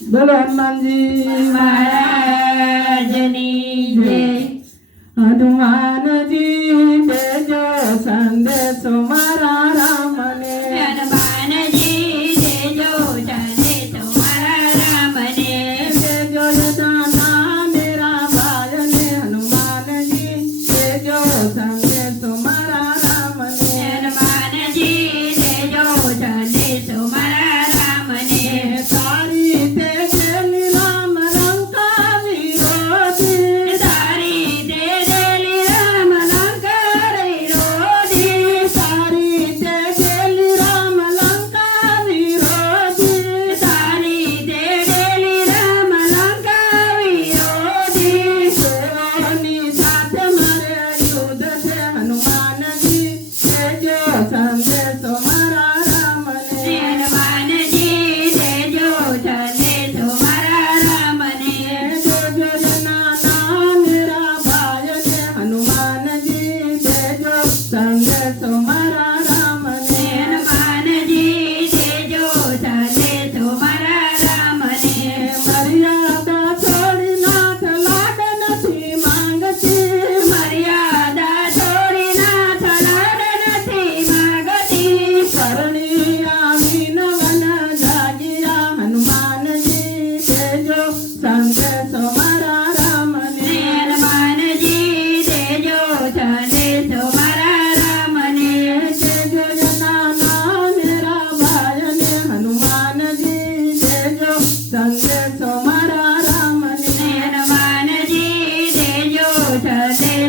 બોલો હનુમાનજી મહારાજની જય. હનુમાનજી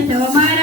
小妈。